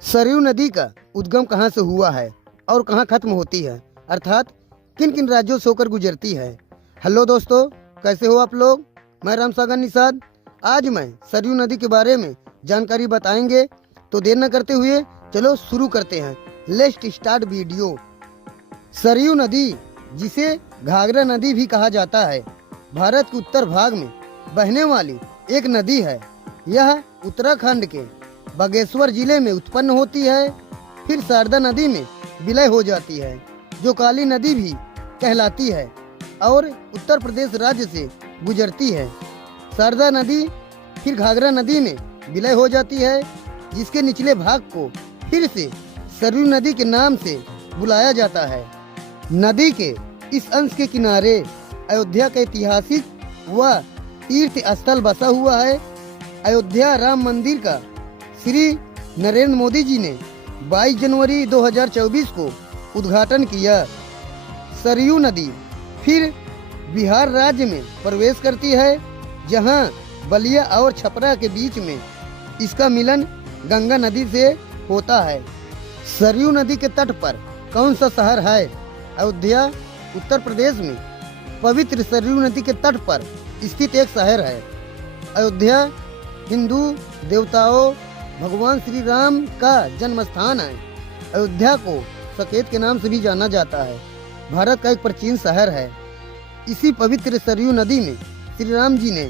सरयू नदी का उद्गम कहाँ से हुआ है और कहाँ खत्म होती है, अर्थात किन किन राज्यों से होकर गुजरती है। हेलो दोस्तों, कैसे हो आप लोग। मैं रामसागर निषाद। आज मैं सरयू नदी के बारे में जानकारी बताएंगे, तो देर न करते हुए चलो शुरू करते हैं। Let's start video. सरयू नदी, जिसे घाघरा नदी भी कहा जाता है, भारत के उत्तर भाग में बहने वाली एक नदी है। यह उत्तराखंड के बागेश्वर जिले में उत्पन्न होती है, फिर शारदा नदी में विलय हो जाती है, जो काली नदी भी कहलाती है और उत्तर प्रदेश राज्य से गुजरती है। शारदा नदी फिर घाघरा नदी में विलय हो जाती है, जिसके निचले भाग को फिर से सरयू नदी के नाम से बुलाया जाता है। नदी के इस अंश के किनारे अयोध्या का ऐतिहासिक व तीर्थ स्थल बसा हुआ है। अयोध्या राम मंदिर का श्री नरेंद्र मोदी जी ने 22 जनवरी 2024 को उद्घाटन किया। सरयू नदी फिर बिहार राज्य में प्रवेश करती है, जहां बलिया और छपरा के बीच में इसका मिलन गंगा नदी से होता है। सरयू नदी के तट पर कौन सा शहर है? अयोध्या उत्तर प्रदेश में पवित्र सरयू नदी के तट पर स्थित एक शहर है। अयोध्या हिंदू देवताओं भगवान श्री राम का जन्म स्थान है। अयोध्या को सकेत के नाम से भी जाना जाता है। भारत का एक प्राचीन शहर है। इसी पवित्र सरयू नदी में श्री राम जी ने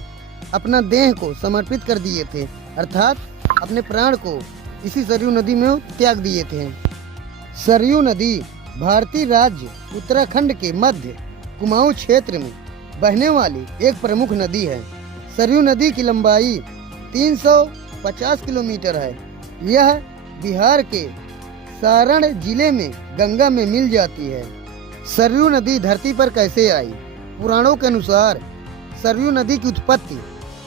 अपना देह को समर्पित कर दिए थे, अर्थात अपने प्राण को इसी सरयू नदी में त्याग दिए थे। सरयू नदी भारतीय राज्य उत्तराखंड के मध्य कुमाऊं क्षेत्र में बहने वाली एक प्रमुख नदी है। सरयू नदी की लंबाई 350 किलोमीटर है। यह बिहार के सारण जिले में गंगा में मिल जाती है। सरयू नदी धरती पर कैसे आई? पुराणों के अनुसार सरयू नदी की उत्पत्ति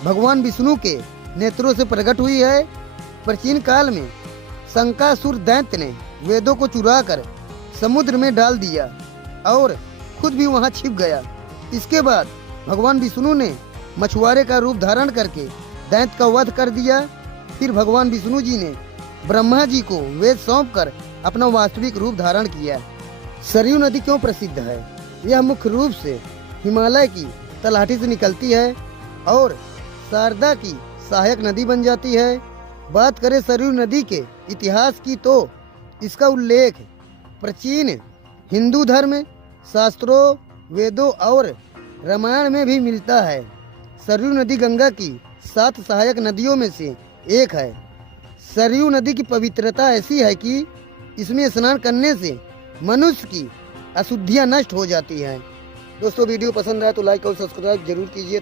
भगवान विष्णु के नेत्रों से प्रकट हुई है। प्राचीन काल में शंकासुर दैत्य ने वेदों को चुराकर समुद्र में डाल दिया और खुद भी वहां छिप गया। इसके बाद भगवान विष्णु ने मछुआरे का रूप धारण करके दैत्य का वध कर दिया। फिर भगवान विष्णु जी ने ब्रह्मा जी को वेद सौंपकर अपना वास्तविक रूप धारण किया। सरयू नदी क्यों प्रसिद्ध है? यह मुख्य रूप से हिमालय की तलहटी से निकलती है और शारदा की सहायक नदी बन जाती है। बात करें सरयू नदी के इतिहास की, तो इसका उल्लेख प्राचीन हिंदू धर्म शास्त्रों, वेदों और रामायण में भी मिलता है। सरयू नदी गंगा की 7 सहायक नदियों में से एक है। सरयू नदी की पवित्रता ऐसी है कि इसमें स्नान करने से मनुष्य की अशुद्धियां नष्ट हो जाती हैं। दोस्तों, वीडियो पसंद आए तो लाइक और सब्सक्राइब जरूर कीजिए।